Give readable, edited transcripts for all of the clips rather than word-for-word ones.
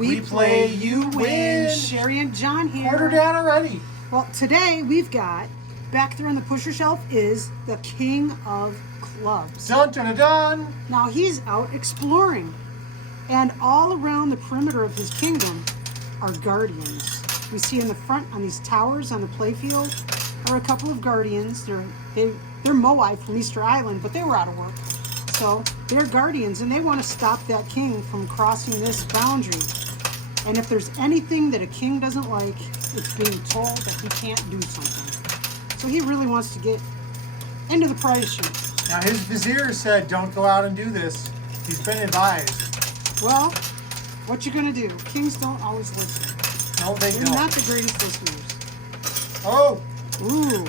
We play, you win. Sherry and John here. Quarter down already. Well, today we've got, back there on the pusher shelf is the King of Clubs. Dun dun dun dun. Now he's out exploring. And all around the perimeter of his kingdom are guardians. We see in the front on these towers on the playfield are a couple of guardians. They're Moai from Easter Island, but they were out of work. So they're guardians and they want to stop that king from crossing this boundary. And if there's anything that a king doesn't like, it's being told that he can't do something. So he really wants to get into the prize chute. Now his vizier said, don't go out and do this. He's been advised. Well, what you gonna do? Kings don't always listen. No, they They're don't. not the greatest listeners. Oh! Ooh.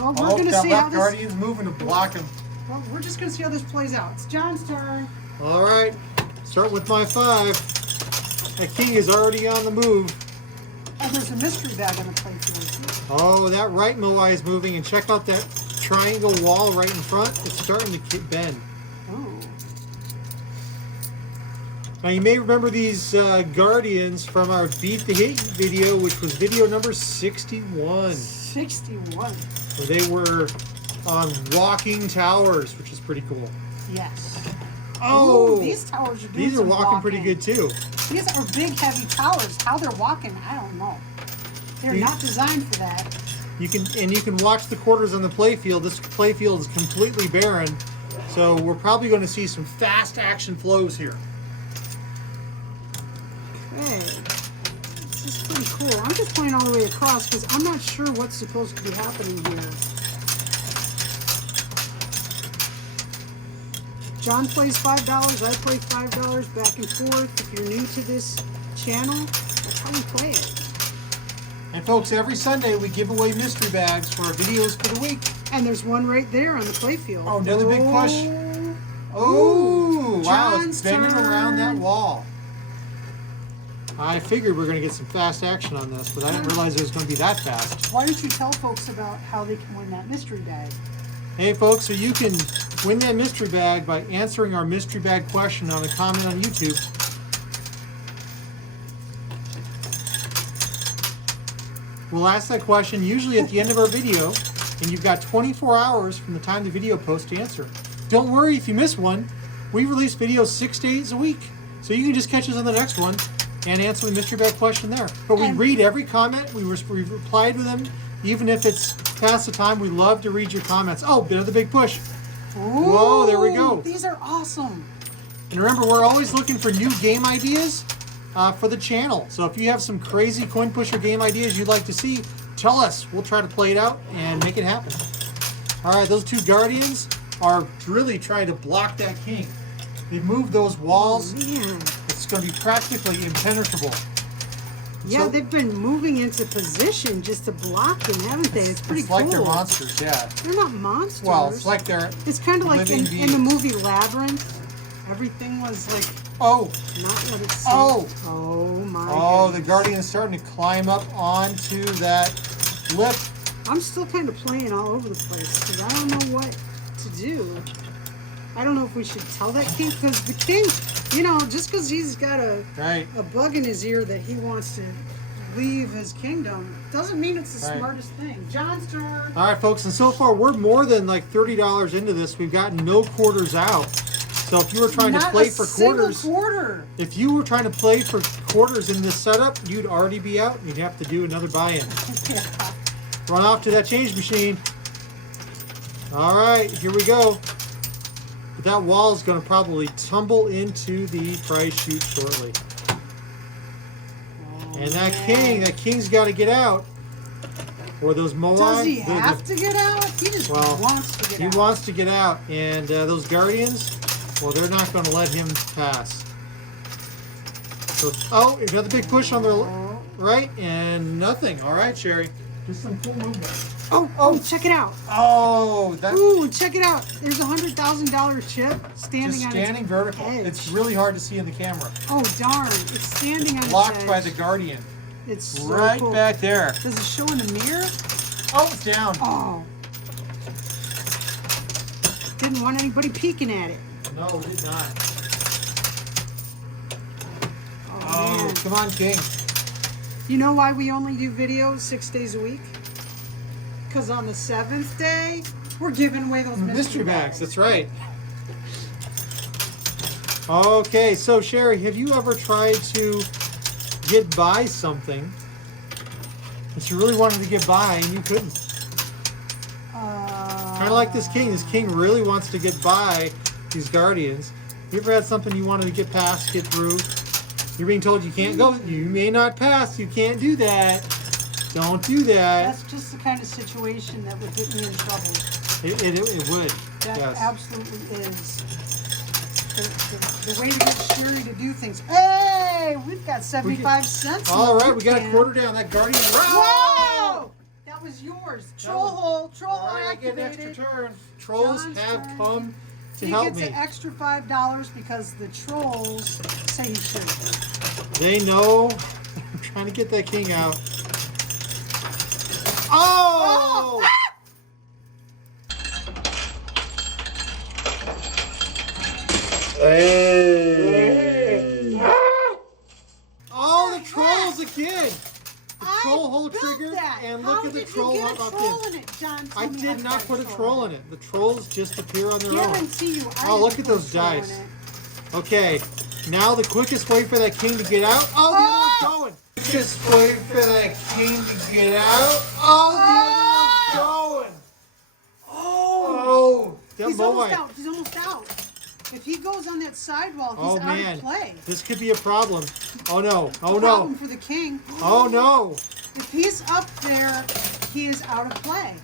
Well, we're gonna that see how left this. guardian's moving to block him. Well, we're just gonna see how this plays out. It's John's turn. All right, start with my 5. That king is already on the move. And there's a mystery bag on the playfield. Oh, that right Moai is moving, and check out that triangle wall right in front. It's starting to bend. Oh. Now you may remember these guardians from our Beat the Hate video, which was video number 61. 61. Where they were on walking towers, which is pretty cool. Yes. Oh, Ooh, these towers are doing these are some walking pretty good too. These are big, heavy towers. How they're walking, I don't know. They're not designed for that. You can watch the quarters on the playfield. This playfield is completely barren, so we're probably going to see some fast action flows here. Okay. This is pretty cool. I'm just playing all the way across because I'm not sure what's supposed to be happening here. John plays $5, I play $5, back and forth. If you're new to this channel, that's how we play it. And folks, every Sunday we give away mystery bags for our videos for the week. And there's one right there on the playfield. Oh, another big push. Oh, wow, it's John's bending around that turn. wall. I figured we were going to get some fast action on this, but I didn't realize it was going to be that fast. Why don't you tell folks about how they can win that mystery bag? Hey folks, so you can win that mystery bag by answering our mystery bag question on a comment on YouTube. We'll ask that question usually at the end of our video, and you've got 24 hours from the time the video posts to answer. Don't worry if you miss one. We release videos 6 days a week, so you can just catch us on the next one and answer the mystery bag question there. But we read every comment, we reply to them, even if it's past the time. We love to read your comments. Oh, another big push. Ooh, Whoa, there we go. These are awesome. And remember, we're always looking for new game ideas for the channel. So if you have some crazy coin pusher game ideas you'd like to see, tell us. We'll try to play it out and make it happen. All right, those two guardians are really trying to block that king. They've moved those walls. Man. It's going to be practically impenetrable. Yeah, So- they've been moving into position just to block them, haven't they? It's pretty It's cool. like they're monsters, yeah. They're not monsters. Well, it's like they're It's kind of like living in the beings. movie Labyrinth. Everything was like Oh, not what it seemed. Oh. Oh my. oh, the goodness. guardian's starting to climb up onto that lip. I'm still kind of playing all over the place because I don't know what to do. I don't know if we should tell that king because the king, you know, just because he's got a Right. bug in his ear that he wants to leave his kingdom doesn't mean it's the Right. smartest thing. John's turn. All right, folks, and so far we're more than like $30 into this. We've gotten no quarters out. So if you were trying to Not play a for single quarters, quarter. if you were trying to play for quarters in this setup, you'd already be out. You'd have to do another buy-in. Yeah. Run off to that change machine. All right, here we go. But that wall is going to probably tumble into the prize chute shortly. And that king's got to get out. Or those Moai. Does he have to get out? He just Well, wants to get He out. wants to get out, and those guardians, well, they're not going to let him pass. So, oh, another big push on the right, and nothing. All right, Sherry. Just some cool movement. Oh, check it out. Oh, that Ooh, check it out. There's a $100,000 chip standing just on standing its vertical. edge. It's really hard to see in the camera. Oh, darn. It's standing on Blocked its by edge. the guardian. It's so Right cool. back there. Does it show in the mirror? Oh, it's down. Oh. Didn't want anybody peeking at it. No, did not. Oh, Man. come on, King. You know why we only do videos 6 days a week? Because on the 7th day, we're giving away those Mystery bags, that's right. Okay, so Sherry, have you ever tried to get by something that you really wanted to get by and you couldn't? Kind of like this king. This king really wants to get by these guardians. You ever had something you wanted to get past, get through? You're being told you can't go. You may not pass. You can't do that. Don't do that. That's just the kind of situation that would get me in trouble. It would. That Yes. absolutely is. The way to get Sherry to do things. Hey, we've got 75 cents. All right, we got a quarter down. That guardian. Whoa! That was yours. Troll hole. Troll All right, I get an activated. extra turn. Trolls John's have turn. come to He help gets me. an extra $5 because the trolls say he should. They know I'm trying to get that king out. Oh! Oh, the trolls again. The troll hole built trigger, that. and How look at the did you troll. get How a about troll this? in it, John? Tell I me how did you not got put a troll in it. The trolls just appear on their own. Guarantee you. I Oh, look didn't at put those a troll in dice. it. Okay, now the quickest way for that king to get out. Oh, the other one's going. Quickest way for that king to get out. Oh, the other one's going. Oh, that He's almost Moabite. out. He's almost out. If he goes on that sidewall, he's Oh out man, of play. this could be a problem. Oh no, oh Problem no, for the king. oh no. If he's up there, he is out of play.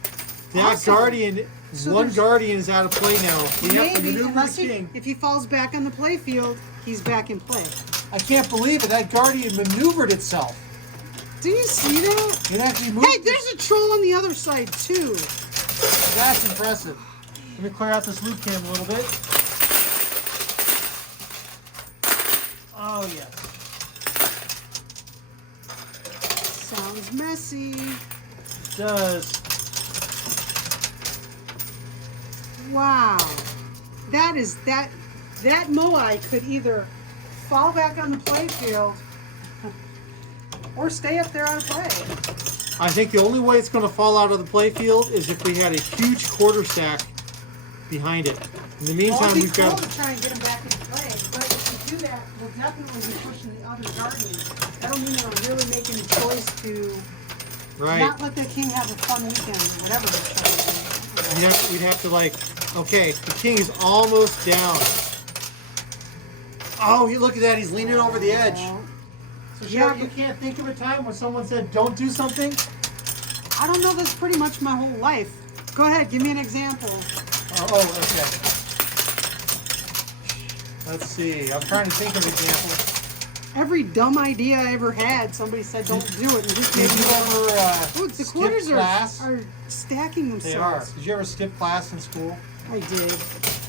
That Awesome. guardian, So one there's- guardian is out of play now. We have to Maybe, maneuver unless the king. if he falls back on the play field, he's back in play. I can't believe it. That guardian maneuvered itself. Do you see that? It actually moved. Hey, there's a troll on the other side too. That's impressive. Let me clear out this loop cam a little bit. Oh, yes. Sounds messy. It does. Wow. That Moai could either fall back on the play field or stay up there on play. I think the only way it's going to fall out of the play field is if we had a huge quarter stack behind it. In the meantime, Well, it'd be we've cool got. to try and get him back in play, but if we do that, we'll definitely be pushing the other guardians. That'll mean we're really making a choice to Right. not let the king have a fun weekend, whatever he's trying to do. We'd have to like, okay, the king is almost down. Oh, look at that, he's leaning over the edge. So Yeah, Sherry, you can't think of a time when someone said, don't do something? I don't know, that's pretty much my whole life. Go ahead, give me an example. Oh, okay. Let's see, I'm trying to think of examples. Every dumb idea I ever had, somebody said don't do it. And just Did made you me ever Look, the skip quarters class? are stacking themselves. They are. Did you ever skip class in school? I did.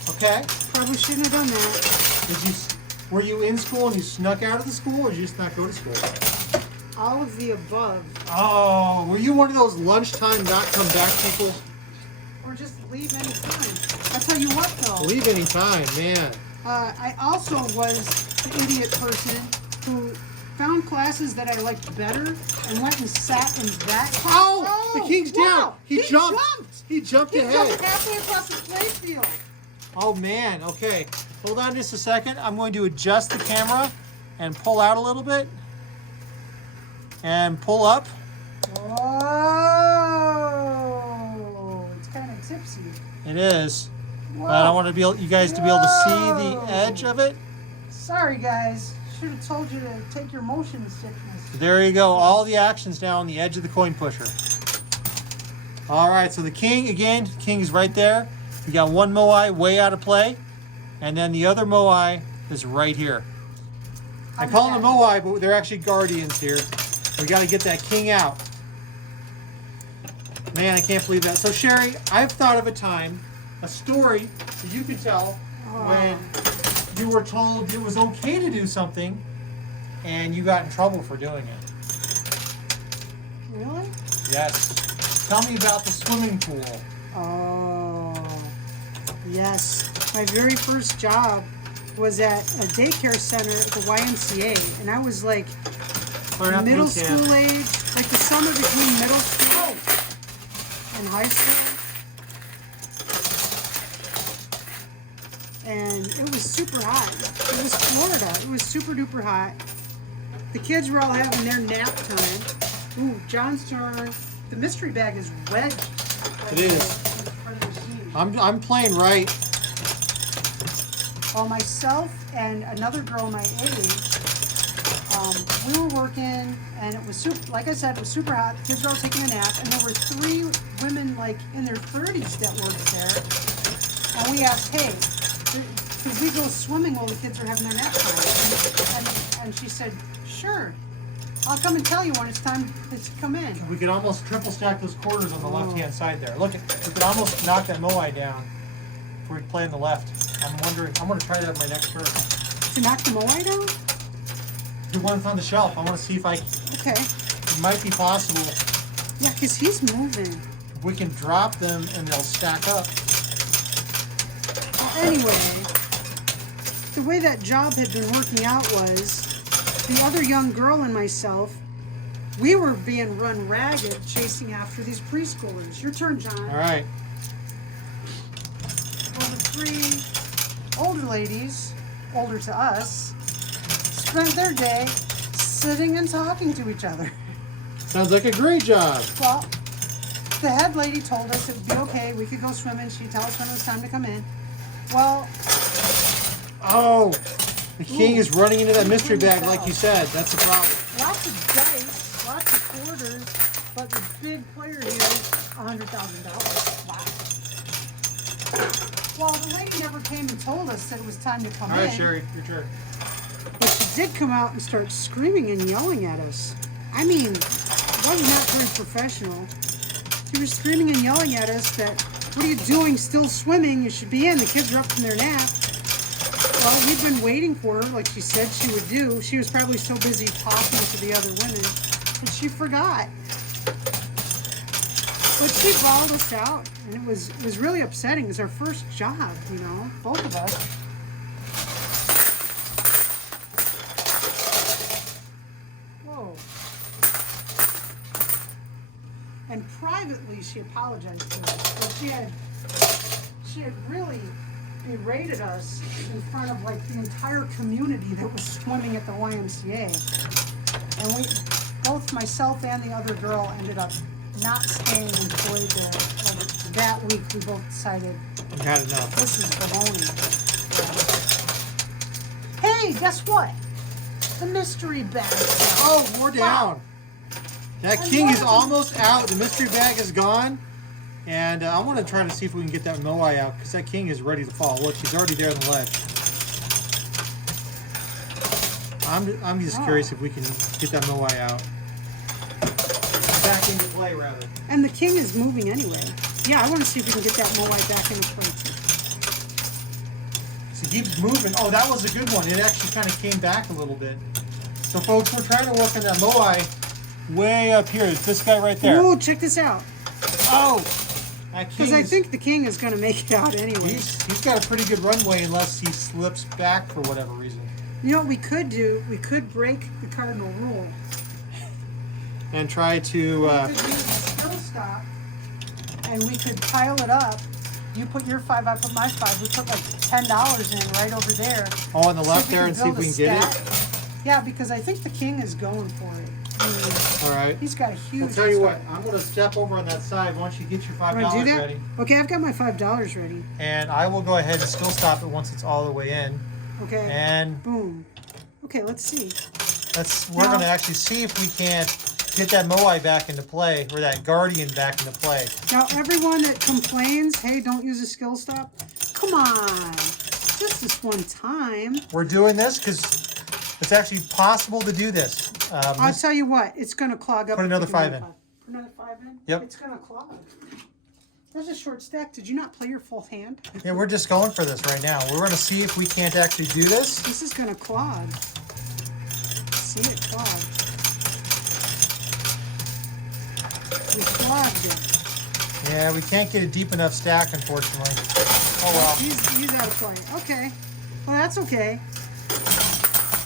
Okay. Probably shouldn't have done that. Did you? Were you in school and you snuck out of the school, or did you just not go to school? All of the above. Oh, were you one of those lunchtime not come back people? Or just leave any time. I'll tell you what though. Leave any time, man. I also was the idiot person who found classes that I liked better and went and sat in that class. Oh, the king's down. wow, He jumped. He jumped He ahead. jumped halfway across the playfield. Oh man, okay. Hold on just a second. I'm going to adjust the camera and pull out a little bit. And pull up. Oh, it's kind of tipsy. It is. Whoa. But I want to be you guys to be able to see the edge of it. Sorry, guys. Should have told you to take your motion sickness. There you go. All the action's now on the edge of the coin pusher. All right, so the king, again, the king is right there. You got one Moai way out of play. And then the other Moai is right here. I call them a Moai, but they're actually guardians here. We got to get that king out. Man, I can't believe that. So Sherry, I've thought of a time, a story that you could tell when you were told it was okay to do something and you got in trouble for doing it. Really? Yes. Tell me about the swimming pool. Oh, yes. My very first job was at a daycare center at the YMCA, and I was like Or not the middle boot camp. school age, like the summer between middle school and high school. And it was super hot. It was Florida. It was super duper hot. The kids were all having their nap time. Ooh, John's turn. The mystery bag is wedged. It is. I'm playing right. Well, myself and another girl my age, we were working, and it was super. Like I said, it was super hot. The kids were all taking a nap, and there were 3 women like in their 30s that worked there. And we asked, "Hey, could we go swimming while the kids are having their nap time?" And she said, "Sure. I'll come and tell you when it's time to come in." We could almost triple stack those quarters on the left-hand side there. Look, we could almost knock that moai down if we play on the left. I'm wondering, I'm going to try that in my next turn. To knock the moai down? The one that's on the shelf. I want to see if Okay. it might be possible. Yeah, because he's moving. If we can drop them and they'll stack up. Anyway, the way that job had been working out was the other young girl and myself, we were being run ragged chasing after these preschoolers. Your turn, John. All right. Well, the 3 older ladies, older to us, spent their day sitting and talking to each other. Sounds like a great job. Well, the head lady told us it would be okay. We could go swimming. She'd tell us when it was time to come in. Well, Oh, the king is running into that mystery bag like you said. That's the problem. lots of dice, lots of quarters, but the big player here is $100,000. Wow. Well, the lady never came and told us that it was time to come All in. right, Sherry, your turn. But she did come out and start screaming and yelling at us. I mean, it was not very professional. She was screaming and yelling at us that, "What are you doing still swimming? You should be in. The kids are up from their nap." Well, we'd been waiting for her like she said she would do. She was probably so busy talking to the other women that she forgot. But she bawled us out, and it was really upsetting. It was our first job, you know, both of us. Whoa. And privately, she apologized to us. But she had really berated us in front of like the entire community that was swimming at the YMCA. And both myself and the other girl ended up not staying employed there. Well, that week we both decided I've had enough. this is baloney. Hey, guess what? The mystery bag. Oh, we're down. That king is almost out. The mystery bag is gone. And I want to try to see if we can get that moai out because that king is ready to fall. Look, he's already there on the ledge. I'm just curious if we can get that moai out. Back into play, rather. And the king is moving anyway. Yeah, I want to see if we can get that moai back into play too. So he keeps moving. Oh, that was a good one. It actually kind of came back a little bit. So, folks, we're trying to work on that moai way up here. It's this guy right there. Ooh, check this out. Oh! That king Because I is- think the king is going to make it out anyway. He's got a pretty good runway unless he slips back for whatever reason. You know what we could do? We could break the cardinal rule. And try to... We could use a skill stop, and we could pile it up. You put your 5, I put my 5. We put like $10 in right over there. on the left we there can and see if build we a can get it. stat. Yeah, because I think the king is going for it. I mean, All right. he's got a huge... I'll tell you what. I'm going to step over on that side once you get your $5 Want to do that? ready. Okay, I've got my $5 ready. And I will go ahead and skill stop it once it's all the way in. Okay. And Boom. Okay, let's see. we're Now- going to actually see if we can't get that moai back into play or that guardian back into play. Now, everyone that complains, hey, don't use a skill stop, come on. Just this one time. We're doing this because it's actually possible to do this. I'll tell you what, it's going to clog up. Put if another we do 5 in. Put another 5 in? Yep. It's going to clog. There's a short stack. Did you not play your full hand? Yeah, we're just going for this right now. We're going to see if we can't actually do this. This is going to clog. See, it clogged. We clogged it. Yeah, we can't get a deep enough stack, unfortunately. Oh well. He's out of play. Okay. Well, that's okay.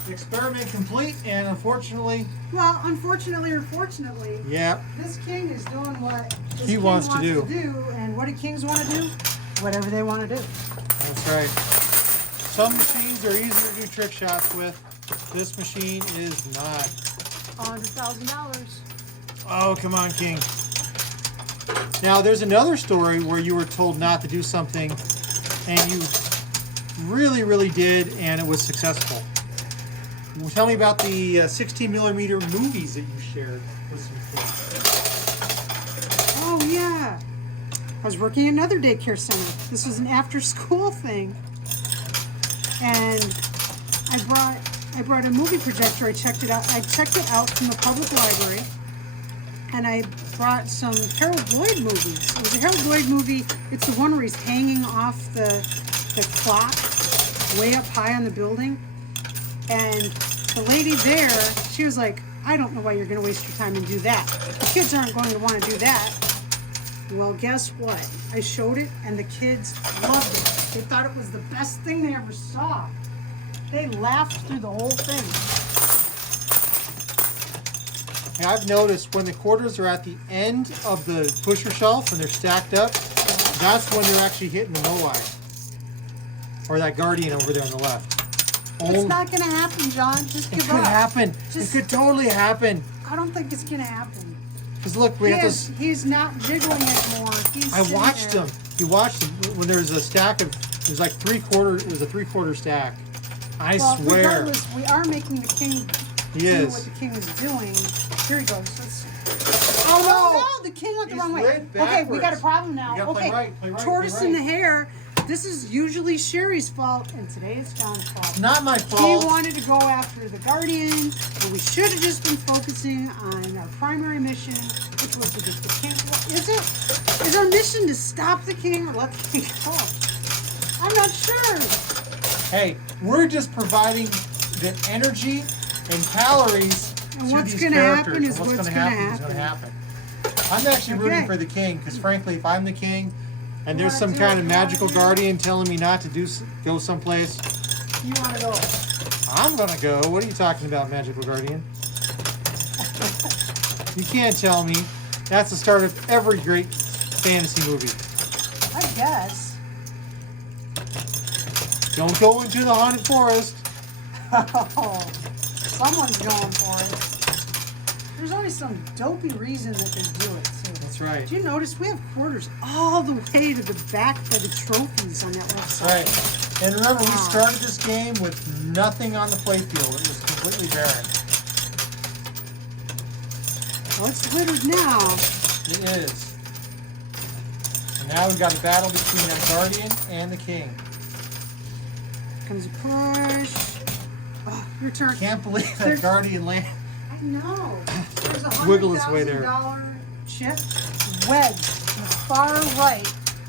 Experiment complete, and unfortunately, Well, unfortunately or fortunately, yeah, this king is doing what this He king wants to do. And what do kings want to do? Whatever they want to do. that's right. Some machines are easier to do trick shots with. This machine is not. $100,000. Oh, come on, King. Now, there's another story where you were told not to do something, and you really, really did, and it was successful. Well, tell me about the 16 millimeter movies that you shared with some kids. Oh yeah. I was working at another daycare center. This was an after-school thing, and I brought a movie projector. I checked it out. I checked it out from the public library, and I brought some Harold Lloyd movies. It was a Harold Lloyd movie. It's the one where he's hanging off the clock way up high on the building. And the lady there, she was like, I don't know why you're going to waste your time and do that. The kids aren't going to want to do that. Well, guess what? I showed it, and the kids loved it. They thought it was the best thing they ever saw. They laughed through the whole thing. And I've noticed when the quarters are at the end of the pusher shelf and they're stacked up, that's when they're actually hitting the Moai. Or that Guardian over there on the left. It's not going to happen, John. Just It give could up. happen. Just- It could totally happen. I don't think it's going to happen. Because look, we have this. He's not jiggling it more. He's I sitting watched there. him. You watched him when there was a stack of. It was like it was a 3/4 stack. I Well, swear. regardless, we are making the king He do is. what the king is doing. Here he goes. Let's... Oh no! The king went the He's wrong way. lit Okay, we got a backwards. problem now. You gotta play Okay, right, play right, tortoise play in the right. hair. This is usually Sherry's fault, and today it's John's fault. Not my He fault. wanted to go after the Guardian, and we should have just been focusing on our primary mission, which was to get the king. Is our mission to stop the king or let the king go? I'm not sure. Hey, we're just providing the energy and calories And to what's these gonna characters. happen is and what's what's going to gonna happen is going to happen. I'm actually rooting Okay. for the king because, frankly, if I'm the king and You there's wanna some do kind it, of you wanna magical do it? guardian telling me not to go someplace, You want to go? I'm going to go. What are you talking about, magical guardian? You can't tell me. That's the start of every great fantasy movie. I guess. Don't go into the haunted forest. Oh, someone's going for it. There's always some dopey reason that they do it, too. That's right. Did you notice we have quarters all the way to the back by the trophies on that website? Right. And remember, we started this game with nothing on the playfield. It was completely barren. Well, it's littered now. It is. And now we've got a battle between that guardian and the king. Comes a push. Oh, your turn. Can't believe that There's- guardian land. I know. There's a Wiggle his way there. $100,000 chip wedged in the far right.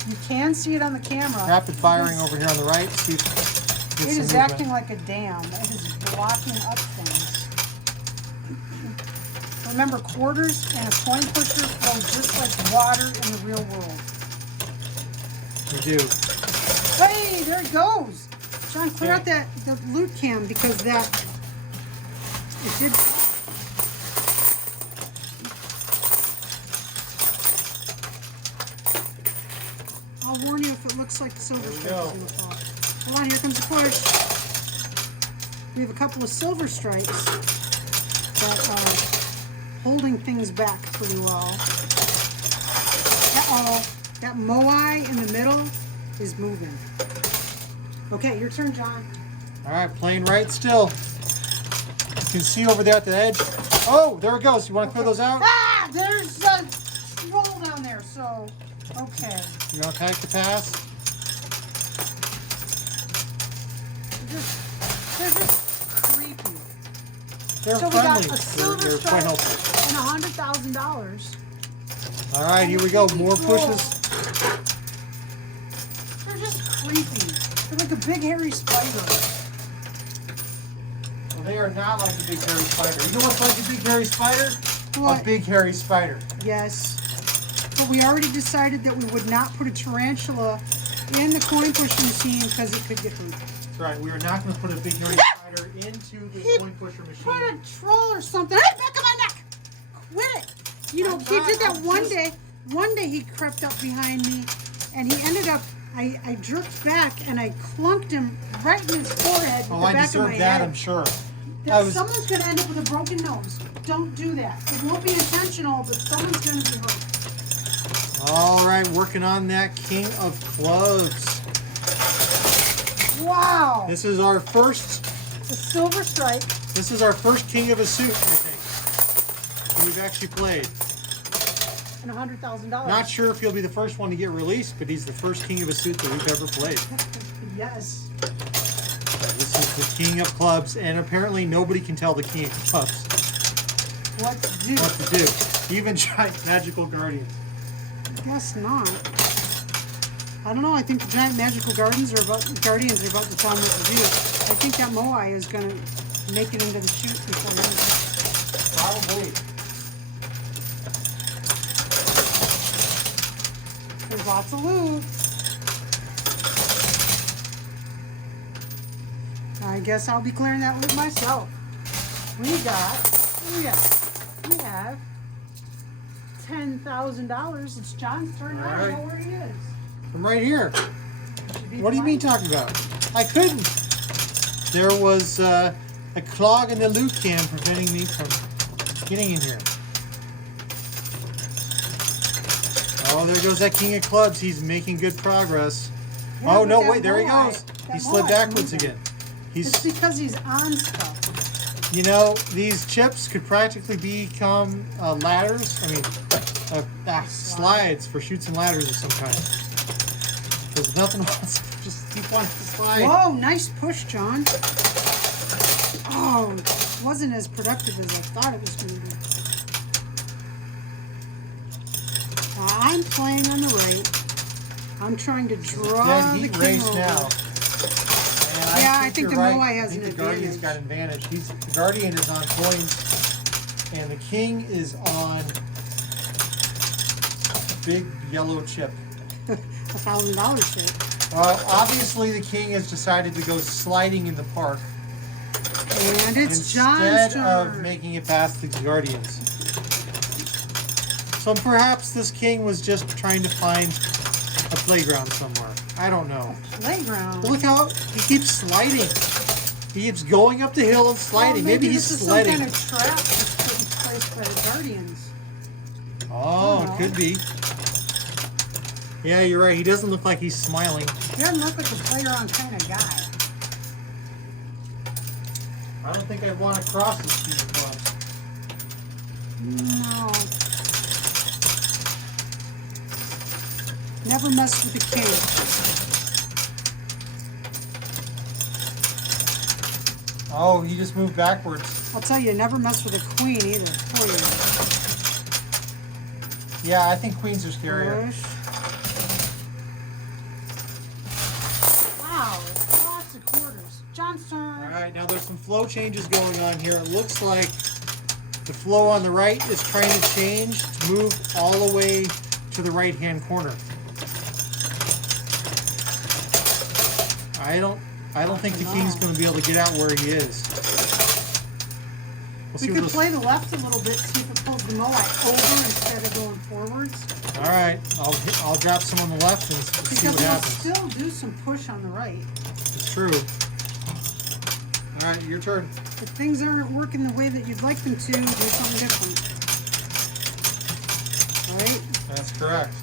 You can see it on the camera. Rapid firing It's- over here on the right. See if It gets some is movement. acting like a dam. It is blocking up things. Remember, quarters and a coin pusher flow just like water in the real world. We do. Hey, there it goes. John, clear Okay. out the loot cam because that it did. I'll warn you if it looks like the silver There we stripe go. is going to fall. Hold on, here comes the push. We have a couple of silver stripes that are holding things back pretty well. Uh-oh, that moai in the middle is moving. Okay, your turn, John. All right, playing right still. You can see over there at the edge. Oh, there it goes. You want to clear those out? Ah, there's a roll down there, so, okay. You want to connect the pass? They're just creepy. They're So we friendly. got a silver They're quite stripe helpful. and $100,000. All right, here we go. More pushes. They're just creepy. They're like a big hairy spider. Well, they are not like a big hairy spider. You know what's like a big hairy spider? What? A big hairy spider. Yes. But we already decided that we would not put a tarantula in the coin pushing machine because it could get hurt. That's right. We are not going to put a big dirty spider into the He coin pusher machine. put a troll or something. Hey, back of my neck! Quit it! You know, I'm he not, did that I'm one just- day. One day he crept up behind me, and he ended up. I jerked back and I clunked him right in his forehead with Oh, the I back of my deserve that, head. I'm sure. Someone's going to end up with a broken nose. Don't do that. It won't be intentional, but someone's going to be hurt. All right, working on that king of clubs. Wow! This is our first. It's a silver stripe. This is our first king of a suit, I think. That we've actually played. And $100,000. Not sure if he'll be the first one to get released, but he's the first king of a suit that we've ever played. Yes. This is the king of clubs, and apparently nobody can tell the king of clubs What to do? what to do. Even giant magical guardians. I guess not. I don't know. I think the giant magical guardians are about to tell me what to do. I think that Moai is going to make it into the chute before long. Probably. There's lots of loot. I guess I'll be clearing that loot myself. We have $10,000. It's John's turn now. I All know right. where he is. I'm right here. Should be What do you mean fine. talking about? I couldn't. There was a clog in the loot can preventing me from getting in here. Oh, there goes that king of clubs. He's making good progress. Yeah, Oh, but no, that wait, there he Moai- goes. that He slid Moai's backwards moving. again. It's He's, because he's on stuff. you know, these chips could practically become ladders. I mean, slides for chutes and ladders of some kind. Because nothing else, just keep wanting to slide. Whoa, nice push, John. Oh, it wasn't as productive as I thought it was going to be. I'm playing on the right. I'm trying to draw Dead the heat king race over. now. And Yeah, I think you're the right. Moai has I think an the Guardian's got advantage. The Guardian is on coins, and the King is on big yellow chip. $1,000 shit. Obviously the King has decided to go sliding in the park And it's John's instead turn. of making it past the Guardians. So perhaps this King was just trying to find a playground somewhere. I don't know. Playground. Look how he keeps sliding. He keeps going up the hill and sliding. Well, maybe he's this is sledding. some kind of trap that's put in place by the Guardians. Oh, know. could be. Yeah, you're right. He doesn't look like he's smiling. He doesn't look like a playground kind of guy. I don't think I'd want to cross this King of Clubs. No. Never mess with the king. Oh, he just moved backwards. I'll tell you, never mess with a queen either. Queen. Yeah, I think queens are scarier. Push. Wow, lots of quarters. John's turn. All right, now there's some flow changes going on here. It looks like the flow on the right is trying to change to move all the way to the right-hand corner. I don't think the king's going to be able to get out where he is. We'll We see could what this- play the left a little bit, see if it pulls the Moai over instead of going forwards. All right, I'll drop some on the left and see Because what we'll happens. still do some push on the right. It's true. All right, your turn. If things aren't working the way that you'd like them to, do something different. All right? That's correct.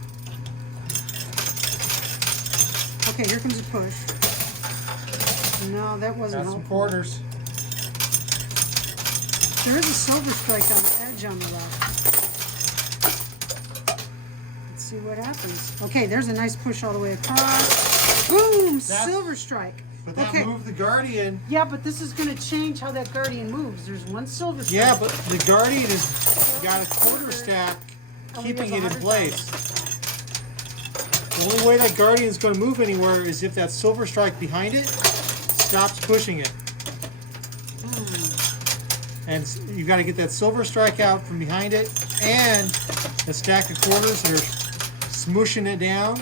Okay, here comes a push. No, that wasn't Got some helpful. quarters. There is a silver strike on the edge on the left. Let's see what happens. Okay, there's a nice push all the way across. Boom! Silver strike. But that Okay. moved the Guardian. Yeah, but this is going to change how that Guardian moves. There's one silver strike. Yeah, but the Guardian has got a quarter stack And we keeping have it in 100,000. place. The only way that Guardian's going to move anywhere is if that silver strike behind it stops pushing it. And you've got to get that silver strike out from behind it and the stack of quarters that are smushing it down.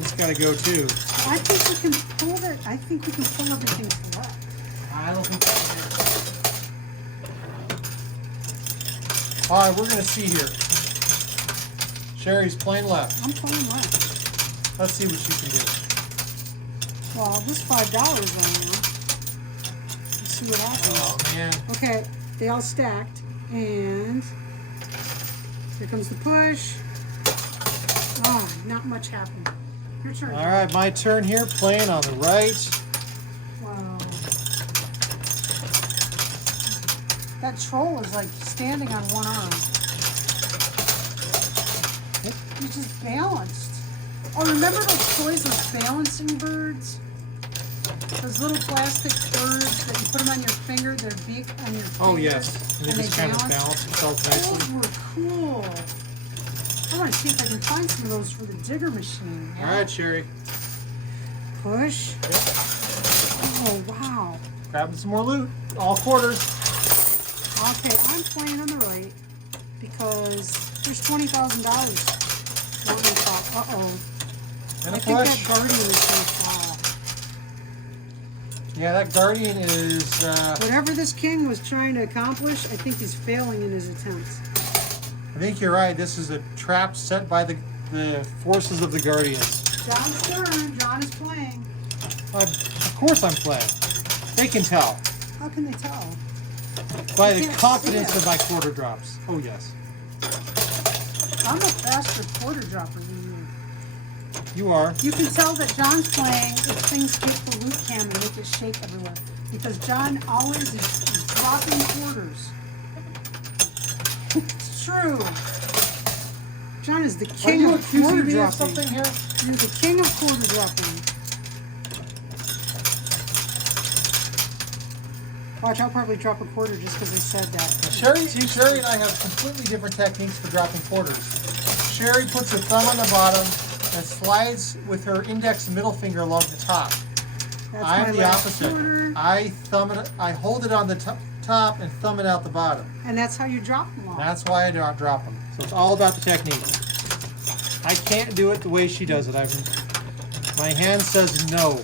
It's got to go too. I think we can pull that. I think we can pull everything correct. I don't think that's it. All right, we're going to see here. Sherry's playing left. I'm playing right. Let's see what she can do. Well, this $5 right now. Let's see what happens. Oh, man. Okay, they all stacked, and here comes the push. Ah, not much happened. Your turn. All right, my turn here, playing on the right. Wow. That troll is like standing on one arm. He's just balanced. Oh, remember those toys, those balancing birds? Those little plastic birds that you put them on your finger, their beak on your finger. Oh, yes. And they And just they kind of balance. balance themselves nicely. Those were cool. I want to see if I can find some of those for the digger machine. All right, Sherry. Push. Yep. Oh, wow. Grabbing some more loot. All quarters. Okay, I'm playing on the right because there's $20,000. Uh-oh. And I a think push. that guardian is going to fall. Yeah, that guardian is... Whatever this king was trying to accomplish, I think he's failing in his attempts. I think you're right. This is a trap set by the forces of the Guardians. John's turn. John is playing. Of course I'm playing. They can tell. How can they tell? By They the can't confidence see of it. my quarter drops. Oh, yes. I'm a faster quarter dropper than you. You are. You can tell that John's playing if things hit the loot cam and make it shake everywhere. Because John always is dropping quarters. It's true. John is the Are king you of accusing quarter me of dropping. something here? You're the king of quarter dropping. Watch, I'll probably drop a quarter just because I said that. Sherry and I have completely different techniques for dropping quarters. Sherry puts her thumb on the bottom and slides with her index and middle finger along the top. That's I'm my the last opposite. quarter. I hold it on the top and thumb it out the bottom. And that's how you drop them all. That's why I don't drop them. So it's all about the technique. I can't do it the way she does it. My hand says no.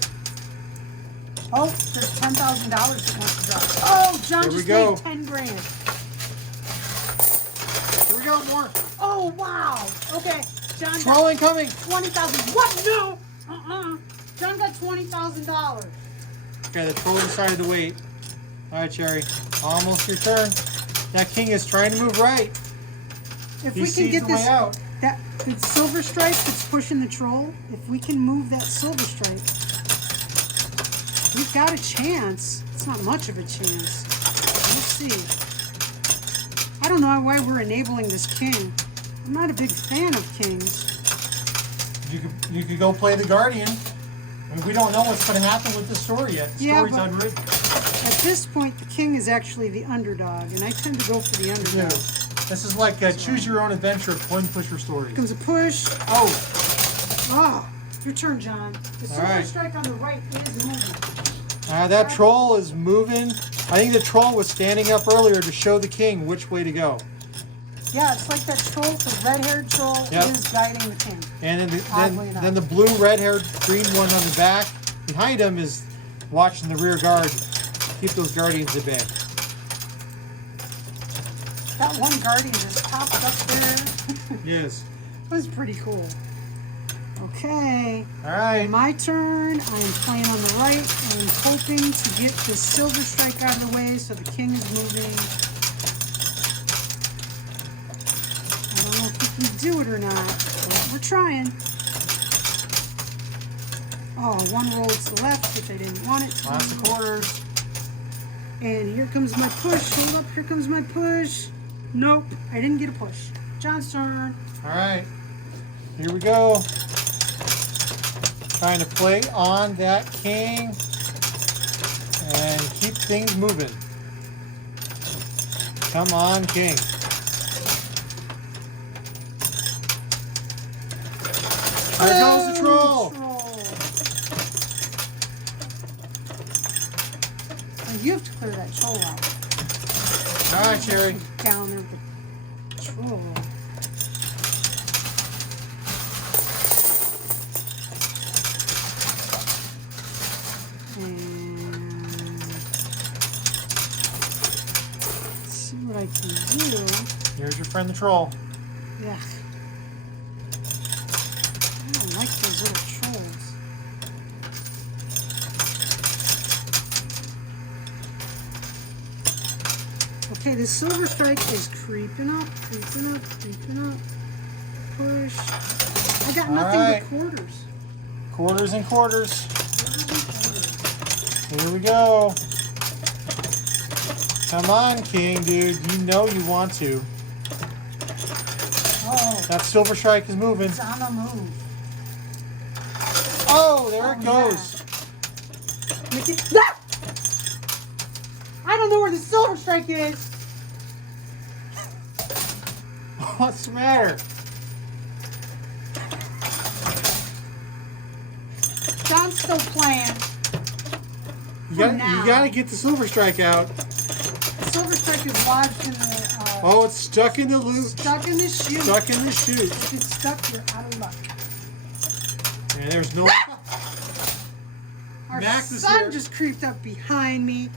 Oh, there's $10,000 that wants to drop. Oh, John Here we just go. made 10 grand. Here we go, more. Oh, wow. Okay, John got Troll incoming. 20,000. What? No. John got $20,000. Okay, the troll decided to wait. All right, Sherry. Almost your turn. That king is trying to move right. If He we can sees get the way this, out. that the silver stripe that's pushing the troll, if we can move that silver stripe, we've got a chance. It's not much of a chance. Let's see. I don't know why we're enabling this king. I'm not a big fan of kings. You could go play the Guardian. I mean, we don't know what's going to happen with the story yet. The Yeah, story's but- unwritten. At this point, the king is actually the underdog, and I tend to go for the Yeah. underdog. This is like a choose your own adventure of coin pusher stories. Comes a push. Oh, Ah, your turn, John. The silver right. strike on the right is moving. that troll is moving. I think the troll was standing up earlier to show the king which way to go. Yeah, it's like that troll, the red-haired troll Yep. is guiding the king. And Oddly enough. then the blue, red-haired, green one on the back behind him is watching the rear guard. Keep those guardians at bay. That one guardian just popped up there. Yes. That was pretty cool. Okay, All right. my turn. I am playing on the right. I am hoping to get this silver strike out of the way so the king is moving. I don't know if we can do it or not, but we're trying. Oh, one rolled to the left, which I didn't want it to. Lots of quarters. And here comes my push. Hold up, here comes my push. Nope, I didn't get a push. John's turn. All right. Here we go. Trying to play on that king and keep things moving. Come on, king. There goes the troll. Now you have to clear that troll out. All right, Sherry. Down there with the troll. Here's your friend the troll. Yeah. I don't like those little trolls. Okay, the silver strike is creeping up, creeping up, creeping up. Push. I got nothing right. but quarters. Quarters and quarters. Here we go. Come on, King, dude. You know you want to. Oh, That silver strike is moving. it's on the move. Oh, there it Oh, goes. Ah! I don't know where the silver strike is. What's the matter? John's still playing. You now. got to get the silver strike out. The silver strike is lodged in the. Oh, it's stuck in the loop. Stuck in the chute. Stuck in the chute. If it's stuck, you're out of luck. And there's no. Our Max is son here. just creeped up behind me.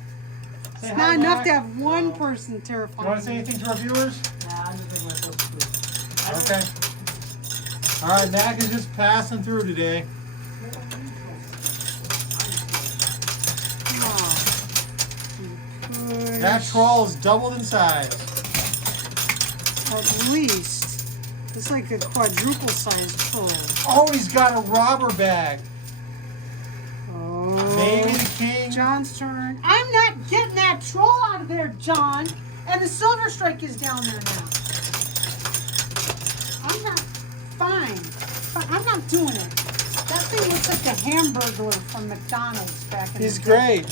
Say It's hi, not enough Max. to have one person terrifying. You want to say anything to our viewers? Nah, I'm just making myself stupid. Okay. All right, Mac is just passing through today. That troll is doubled in size. At least. It's like a quadruple sized troll. Oh, he's got a robber bag. Oh. Maybe the king. John's turn. I'm not getting that troll out of there, John. And the silver strike is down there now. I'm not fine. I'm not doing it. That thing looks like the Hamburglar from McDonald's back in He's the great.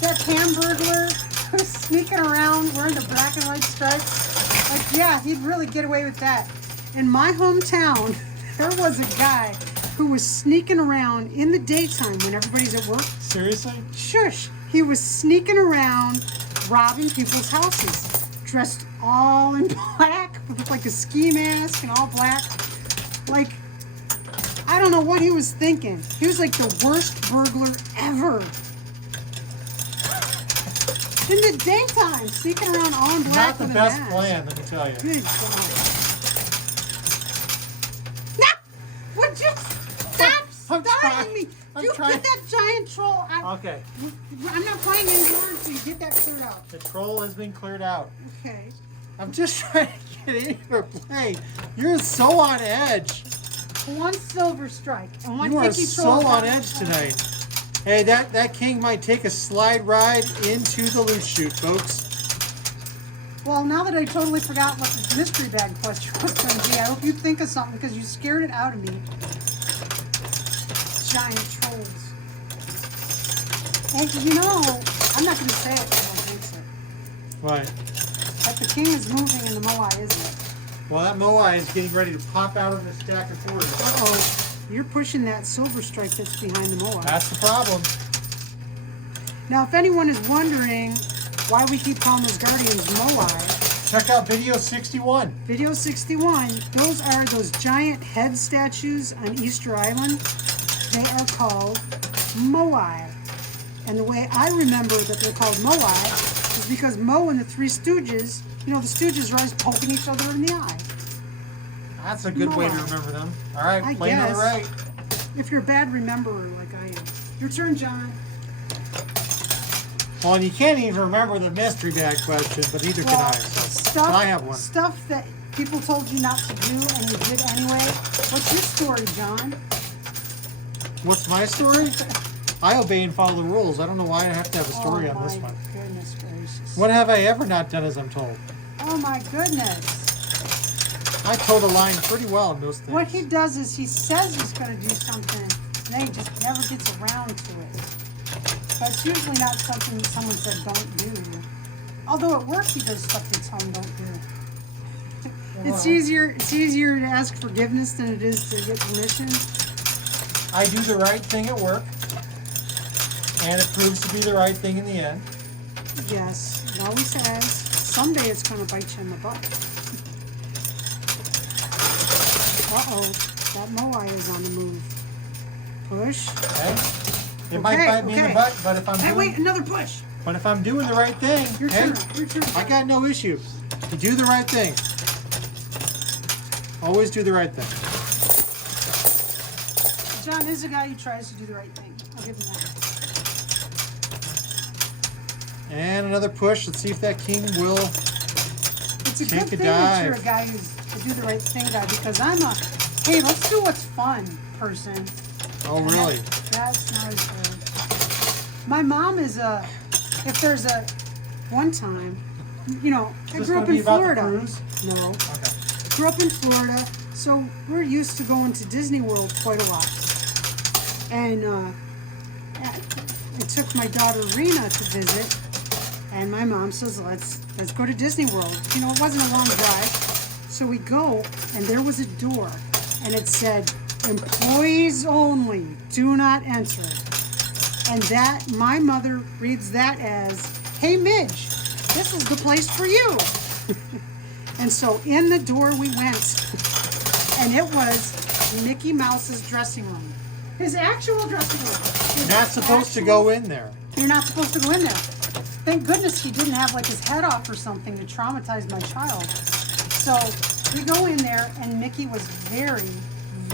That Hamburglar who's sneaking around wearing the black and white stripes. Like, yeah, he'd really get away with that. In my hometown, there was a guy who was sneaking around in the daytime when everybody's at work. Seriously? Shush! He was sneaking around, robbing people's houses, dressed all in black with like a ski mask and all black. Like, I don't know what he was thinking. He was like the worst burglar ever. In the daytime, sneaking around all in black Not the with a best mask. plan, let me tell you. Good God. Nah! Would you stop I'm starting trying. me? I'm You trying. get that giant troll out. Okay. I'm not playing anymore until you get that cleared out. The troll has been cleared out. Okay. I'm just trying to get in your play. You're so on edge. One silver strike and one You are icky troll. so on edge tonight. Hey, that king might take a slide ride into the loot chute, folks. Well, now that I totally forgot what the mystery bag question was going to be, I hope you think of something because you scared it out of me. Giant trolls. And you know, I'm not going to say it, but I don't think so. Right. But the king is moving in the Moai, isn't it? Well, that Moai is getting ready to pop out of the stack of quarters. Uh-oh. You're pushing that silver stripe that's behind the Moai. That's the problem. Now, if anyone is wondering why we keep calling those guardians Moai, Check out video 61. Video 61, those are those giant head statues on Easter Island. They are called Moai. And the way I remember that they're called Moai is because Mo and the Three Stooges, you know, the Stooges are always poking each other in the eye. That's a good way to Moai. remember them. All right, I play another guess. right. If you're a bad rememberer like I am. Your turn, John. Well, and you can't even remember the mystery bag question, but neither can I. So I have one. Stuff that people told you not to do and you did anyway. What's your story, John? What's my story? I obey and follow the rules. I don't know why I have to have a story on this my one. Goodness gracious. What have I ever not done as I'm told? Oh my goodness. I toe the line pretty well in those things. What he does is he says he's going to do something, and then he just never gets around to it. But it's usually not something that someone said don't do. Although at work he does stuff they tell him don't do. It's easier to ask forgiveness than it is to get permission. I do the right thing at work, and it proves to be the right thing in the end. Yes, it always has. Someday it's going to bite you in the butt. Uh-oh, that Moai is on the move. Push. Okay? It might bite me in the butt, but if I'm Hey, doing... wait, another push. But if I'm doing the right thing, Your hey, turn. Your turn. I got no issue. You do the right thing. Always do the right thing. John is a guy who tries to do the right thing. I'll give him that. And another push. Let's see if that king will. It's a Take good a thing that you're a dive. guy who's a do the right thing guy, because I'm a, hey, let's do what's fun person. Oh, And really? That's not as good. My mom is a, if there's a, one time, you know, I Is this grew gonna up be in about the Florida. cruise? No. Okay. Grew up in Florida, so we're used to going to Disney World quite a lot. And I took my daughter Rena to visit, and my mom says, let's go to Disney World. You know, it wasn't a long drive. So we go, and there was a door, and it said, employees only, do not enter. And that, my mother reads that as, hey Midge, this is the place for you. And so in the door we went, and it was Mickey Mouse's dressing room. His actual dressing room. You're not supposed to go in there. You're not supposed to go in there. Thank goodness he didn't have like his head off or something to traumatize my child. So we go in there, and Mickey was very,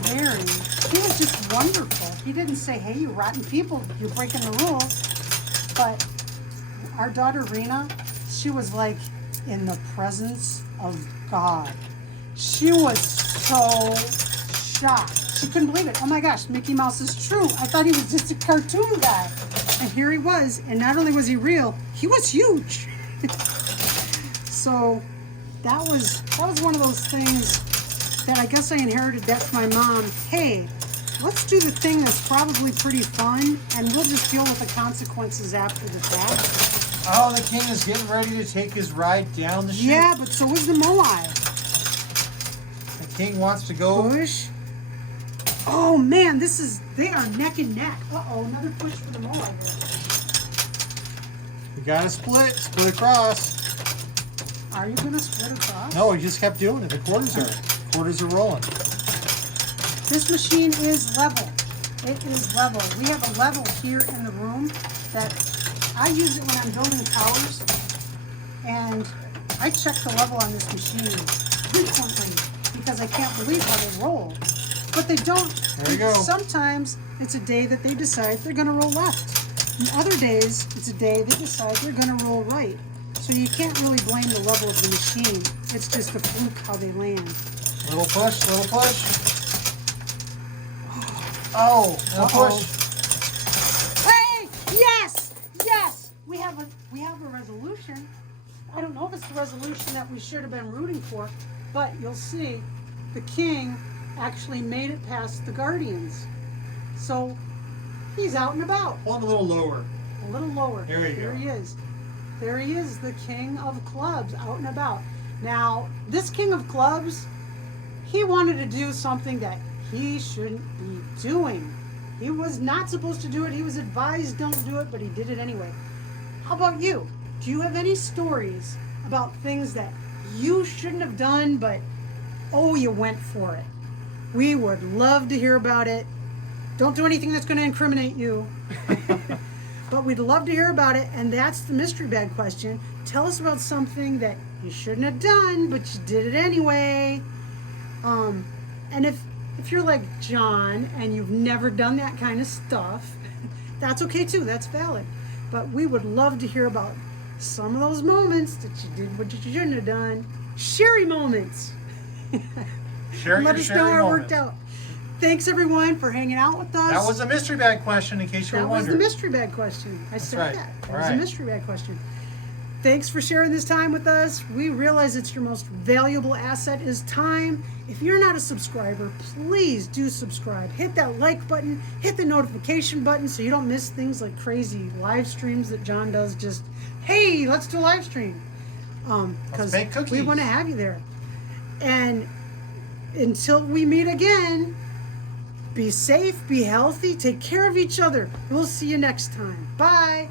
he was just wonderful. He didn't say, hey, you rotten people, you're breaking the rules. But our daughter Rena, she was like in the presence of God. She was so shocked. She couldn't believe it. Oh my gosh, Mickey Mouse is true. I thought he was just a cartoon guy. And here he was, and not only was he real, he was huge. So that was one of those things that I guess I inherited that from my mom. Hey, let's do the thing that's probably pretty fun, and we'll just deal with the consequences after the fact. Oh, the king is getting ready to take his ride down the chute. Yeah, but so is the Moai. The king wants to go. Push. Oh man, they are neck and neck. Uh-oh, another push for the Moai here. You gotta split across. Are you gonna split across? No, he just kept doing it. The quarters are rolling. This machine is level. It is level. We have a level here in the room that I use it when I'm building towers, and I check the level on this machine frequently because I can't believe how they roll. But they don't. There you go. Sometimes it's a day that they decide they're going to roll left. And other days, it's a day they decide they're going to roll right. So you can't really blame the level of the machine. It's just a fluke how they land. Little push, little push. Oh, little push. Hey! Yes! Yes! We have a resolution. I don't know if it's the resolution that we should have been rooting for, but you'll see the king actually made it past the Guardians. So he's out and about. Pull him a little lower. A little lower. There you There go. he is. There he is, the king of clubs, out and about. Now, this king of clubs, he wanted to do something that he shouldn't be doing. He was not supposed to do it. He was advised don't do it, but he did it anyway. How about you? Do you have any stories about things that you shouldn't have done, but oh, you went for it? We would love to hear about it. Don't do anything that's going to incriminate you. But we'd love to hear about it, and that's the mystery bag question. Tell us about something that you shouldn't have done, but you did it anyway. And if you're like John and you've never done that kind of stuff, that's okay too. That's valid. But we would love to hear about some of those moments that you did what you shouldn't have done. Sherry moments. Share Let your us know Sherry how it moment. worked out. Thanks everyone for hanging out with us. That was a mystery bag question, in case you That were was the wondering. mystery bag question. I said right. that. That All was a right. mystery bag question. Thanks for sharing this time with us. We realize it's your most valuable asset is time. If you're not a subscriber, please do subscribe. Hit that like button, hit the notification button so you don't miss things like crazy live streams that John does. Just, hey, let's do a live stream. Because bake cookies. we want to have you there. And until we meet again, be safe, be healthy, take care of each other. We'll see you next time. Bye.